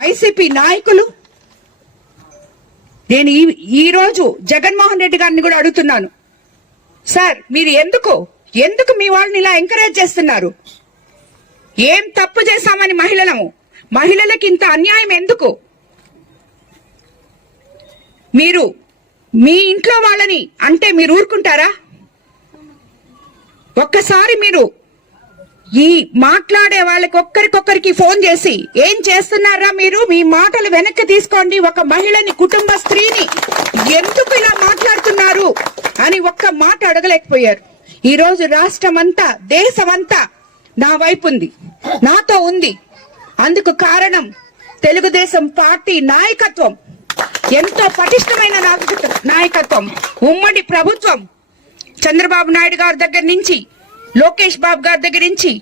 YCP నాయకులు, నేను ఈరోజు జగన్మోహన్ రెడ్డి గారిని కూడా అడుగుతున్నాను, సార్ మీరు ఎందుకు మీ వాళ్ళని ఇలా ఎంకరేజ్ చేస్తున్నారు? ఏం తప్పు చేశామని మహిళలకి ఇంత అన్యాయం ఎందుకు? మీరు మీ ఇంట్లో వాళ్ళని అంటే మీరు ఊరుకుంటారా? ఒక్కసారి మీరు ఈ మాట్లాడే వాళ్ళకి ఒక్కరికొక్కరికి ఫోన్ చేసి ఏం చేస్తున్నారా మీరు, మీ మాటలు వెనక్కి తీసుకోండి, ఒక మహిళని, కుటుంబ స్త్రీని ఎందుకు ఇలా మాట్లాడుతున్నారు అని ఒక్క మాట అడగలేకపోయారు. ఈ రోజు రాష్ట్రం అంతా, దేశమంతా నా వైపు ఉంది, నాతో ఉంది. అందుకు కారణం తెలుగుదేశం పార్టీ నాయకత్వం, ఎంతో పటిష్టమైన నాయకత్వం. ఉమ్మడి ప్రభుత్వం చంద్రబాబు నాయుడు గారి దగ్గర నుంచి, లోకేష్ బాబు గారి దగ్గర నుంచి,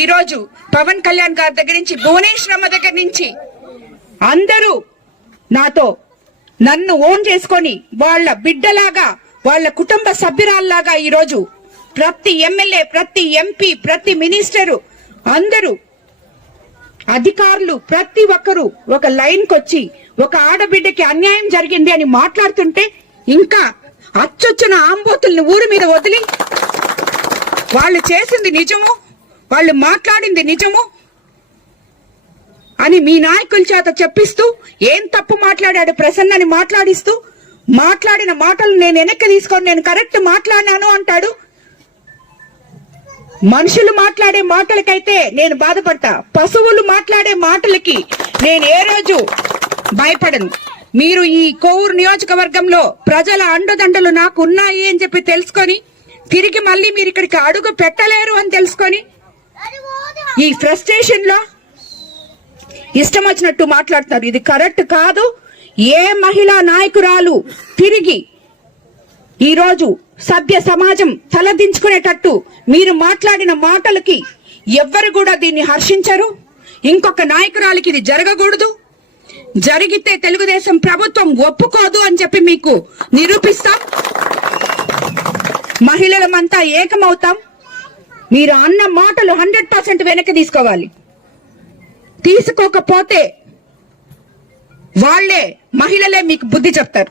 ఈ రోజు పవన్ కళ్యాణ్ గారి దగ్గర నుంచి, భువనేశ్వరమ్మ దగ్గర నుంచి అందరూ నన్ను ఓన్ చేసుకొని వాళ్ళ బిడ్డలాగా, వాళ్ళ కుటుంబ సభ్యురాల్లాగా ఈ రోజు ప్రతి ఎమ్మెల్యే, ప్రతి ఎంపీ, ప్రతి మినిస్టరు, అందరూ అధికారులు ప్రతి ఒక్కరూ ఒక లైన్ కొచ్చి ఒక ఆడబిడ్డకి అన్యాయం జరిగింది అని మాట్లాడుతుంటే ఇంకా అచ్చొచ్చిన ఆంబోతుల్ని ఊరి మీద వదిలి వాళ్ళు చేసింది నిజము, వాళ్ళు మాట్లాడింది నిజము అని మీ నాయకుల చేత చెప్పిస్తూ, ఏం తప్పు మాట్లాడాడు ప్రసన్నని మాట్లాడిస్తూ, మాట్లాడిన మాటలు నేను వెనక్కి తీసుకొని నేను కరెక్ట్ మాట్లాడినాను అంటాడు. మనుషులు మాట్లాడే మాటలకైతే నేను బాధపడతా, పశువులు మాట్లాడే మాటలకి నేను ఏ రోజు భయపడను. మీరు ఈ కోవూరు నియోజకవర్గంలో ప్రజల అండదండలు నాకు ఉన్నాయి అని చెప్పి తెలుసుకొని, తిరిగి మళ్ళీ మీరు ఇక్కడికి అడుగు పెట్టలేరు అని తెలుసుకొని, ఈ ఫ్రస్ట్రేషన్ లో ఇష్టం వచ్చినట్టు మాట్లాడుతున్నారు. ఇది కరెక్ట్ కాదు. ఏ మహిళా నాయకురాలు తిరిగి ఈరోజు సభ్య సమాజం తలదించుకునేటట్టు మీరు మాట్లాడిన మాటలకి ఎవ్వరు కూడా దీన్ని హర్షించరు. ఇంకొక నాయకురాలికి ఇది జరగకూడదు. జరిగితే తెలుగుదేశం ప్రభుత్వం ఒప్పుకోదు అని చెప్పి మీకు నిరూపిస్తాం. మహిళలమంతా ఏకమవుతాం. మీరు అన్న మాటలు 100% వెనక్కి తీసుకోవాలి. తీసుకోకపోతే మహిళలే మీకు బుద్ధి చెప్తారు.